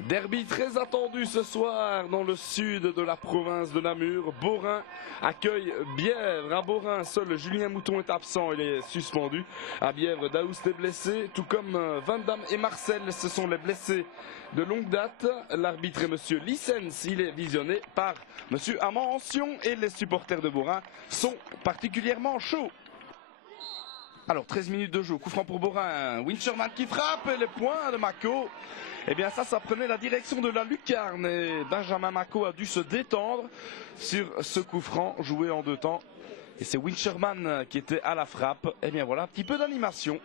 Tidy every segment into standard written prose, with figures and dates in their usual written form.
Derby très attendu ce soir dans le sud de la province de Namur. Borin accueille Bièvre. À Borin, seul Julien Mouton est absent, il est suspendu. À Bièvre, Daoust est blessé, tout comme Van Damme et Marcel, ce sont les blessés de longue date. L'arbitre est monsieur Lissens, il est visionné par monsieur Amansion et les supporters de Borin sont particulièrement chauds. Alors 13 minutes de jeu, coup franc pour Borin, Wincherman qui frappe et les points de Mako. Eh bien ça prenait la direction de la lucarne et Benjamin Mako a dû se détendre sur ce coup franc joué en deux temps. Et c'est Wincherman qui était à la frappe. Eh bien voilà, un petit peu d'animation,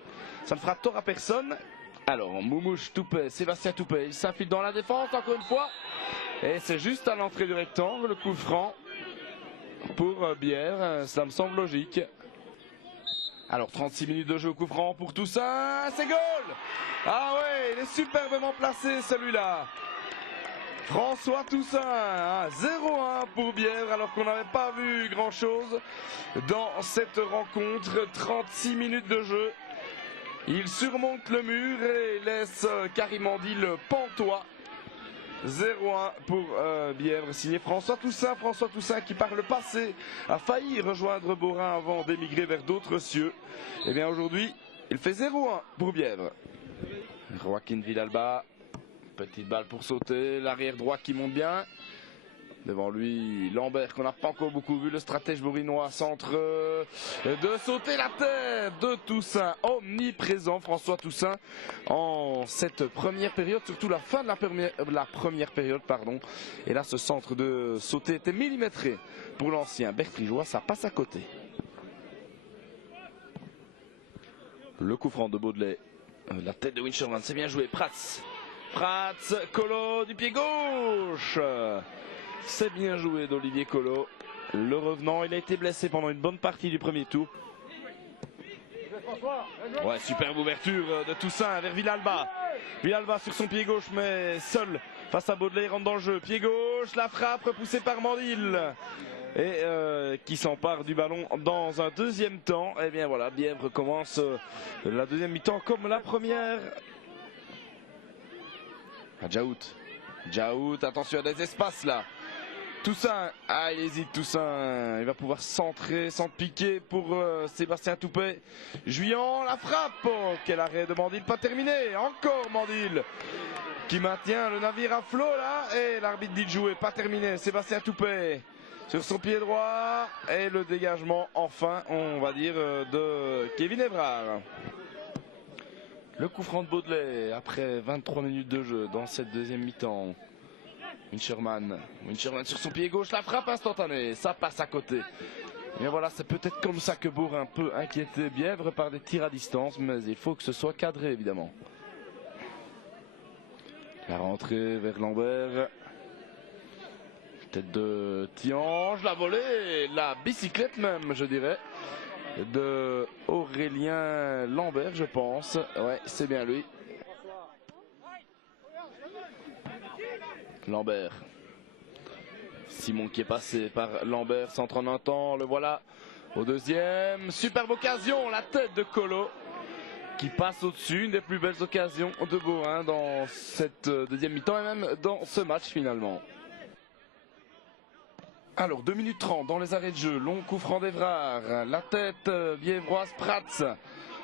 ça ne fera tort à personne. Alors Moumouche Toupet, Sébastien Toupet, il s'infile dans la défense encore une fois. Et c'est juste à l'entrée du rectangle, le coup franc pour Bière, ça me semble logique. Alors 36 minutes de jeu, coup franc pour Toussaint, c'est goal! Ah ouais, il est superbement placé celui-là. François Toussaint, 0-1 pour Bièvre alors qu'on n'avait pas vu grand chose dans cette rencontre. 36 minutes de jeu. Il surmonte le mur et laisse Karimandil pantois. 0-1 pour Bièvre, signé François Toussaint. François Toussaint qui par le passé a failli rejoindre Borin avant d'émigrer vers d'autres cieux. Et bien aujourd'hui, il fait 0-1 pour Bièvre. Joaquin Villalba, petite balle pour sauter, l'arrière droit qui monte bien. Devant lui, Lambert qu'on n'a pas encore beaucoup vu, le stratège bourinois, centre de sauter la tête de Toussaint, omniprésent François Toussaint en cette première période, surtout la fin de la première période, pardon. Et là, ce centre de sauter était millimétré pour l'ancien Bertrigeois, ça passe à côté. Le coup franc de Baudelaire, la tête de Wincherman, c'est bien joué, Prats, Colo du pied gauche. C'est bien joué d'Olivier Colo. Le revenant, il a été blessé pendant une bonne partie du premier tour. Ouais, superbe ouverture de Toussaint vers Villalba. Villalba sur son pied gauche, mais seul face à Baudelaire, il rentre dans le jeu. Pied gauche, la frappe repoussée par Mandil. Et qui s'empare du ballon dans un deuxième temps. Et bien voilà, Bièvre commence la deuxième mi-temps comme la première. Djaout, attention à des espaces là. Toussaint, il hésite Toussaint, il va pouvoir centrer sans piquer pour Sébastien Toupet. Juillan, la frappe, oh, quel arrêt de Mandil, pas terminé, encore Mandil qui maintient le navire à flot là, et l'arbitre dit de jouer, pas terminé, Sébastien Toupet sur son pied droit, et le dégagement enfin, on va dire, de Kevin Evrard. Le coup franc de Baudelaire après 23 minutes de jeu dans cette deuxième mi-temps. Wincherman sur son pied gauche, la frappe instantanée, ça passe à côté. Et voilà, c'est peut-être comme ça que Borin peut inquiéter Bièvre par des tirs à distance, mais il faut que ce soit cadré évidemment. La rentrée vers Lambert. Tête de Tiange, la volée, la bicyclette même, je dirais, de Aurélien Lambert, je pense. Ouais, c'est bien lui. Lambert. Simon qui est passé par Lambert, centre en un temps, le voilà au deuxième. Superbe occasion, la tête de Colo qui passe au-dessus, une des plus belles occasions de Borin dans cette deuxième mi-temps et même dans ce match finalement. Alors 2 minutes 30 dans les arrêts de jeu, long coup franc d'Evrard, la tête biévroise Prats,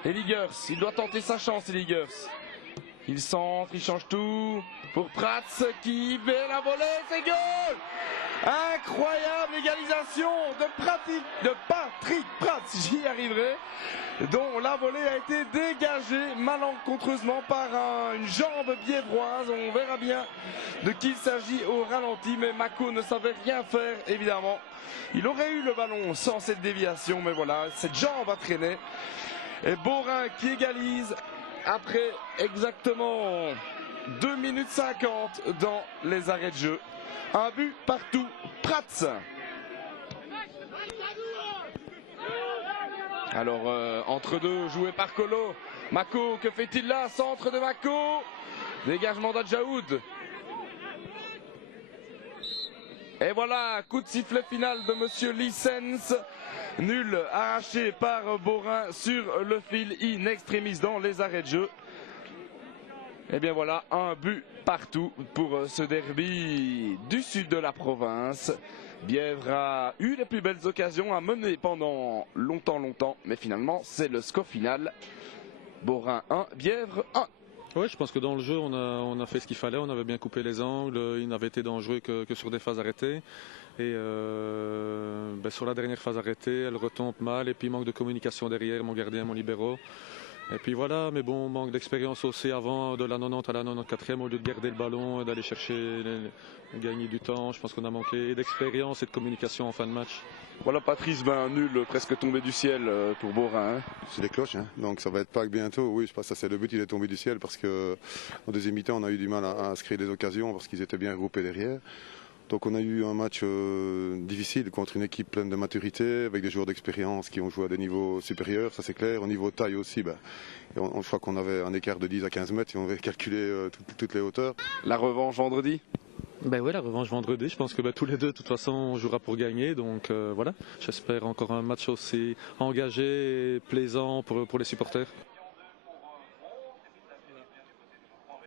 Eligers, il doit tenter sa chance Eligers. Il centre, il change tout pour Prats qui met la volée, c'est goal! Incroyable égalisation de Patrick Prats, j'y arriverai, dont la volée a été dégagée malencontreusement par une jambe biévroise. On verra bien de qui il s'agit au ralenti, mais Mako ne savait rien faire évidemment. Il aurait eu le ballon sans cette déviation, mais voilà, cette jambe a traîné. Et Borin qui égalise après exactement 2 minutes 50 dans les arrêts de jeu. Un but partout, Prats. Alors entre deux, joué par Colo. Mako, que fait-il là? Centre de Mako. Dégagement d'Adjaoud. Et voilà, coup de sifflet final de monsieur Lissens. Nul arraché par Borin sur le fil in extremis dans les arrêts de jeu. Et bien voilà, un but partout pour ce derby du sud de la province. Bièvre a eu les plus belles occasions à mener pendant longtemps, mais finalement c'est le score final. Borin 1, Bièvre 1. Oui, je pense que dans le jeu, on a fait ce qu'il fallait, on avait bien coupé les angles, il n'avait été dangereux que sur des phases arrêtées. Et sur la dernière phase arrêtée, elle retombe mal et puis manque de communication derrière, mon gardien, mon libéraux. Et puis voilà, mais bon, manque d'expérience aussi avant, de la 90 à la 94e, au lieu de garder le ballon et d'aller chercher, gagner du temps. Je pense qu'on a manqué d'expérience et de communication en fin de match. Voilà Patrice, un nul presque tombé du ciel pour Borin. Hein. C'est des cloches, hein. Donc ça va être Pâques bientôt. Oui, je pense que ça c'est le but, il est tombé du ciel parce qu'en deuxième mi-temps on a eu du mal à se créer des occasions parce qu'ils étaient bien regroupés derrière. Donc on a eu un match difficile contre une équipe pleine de maturité, avec des joueurs d'expérience qui ont joué à des niveaux supérieurs, ça c'est clair. Au niveau taille aussi, je crois qu'on avait un écart de 10 à 15 mètres si on avait calculé toutes les hauteurs. La revanche vendredi? Ben ouais, la revanche vendredi, je pense que tous les deux, de toute façon, on jouera pour gagner. Donc voilà, j'espère encore un match aussi engagé et plaisant pour les supporters.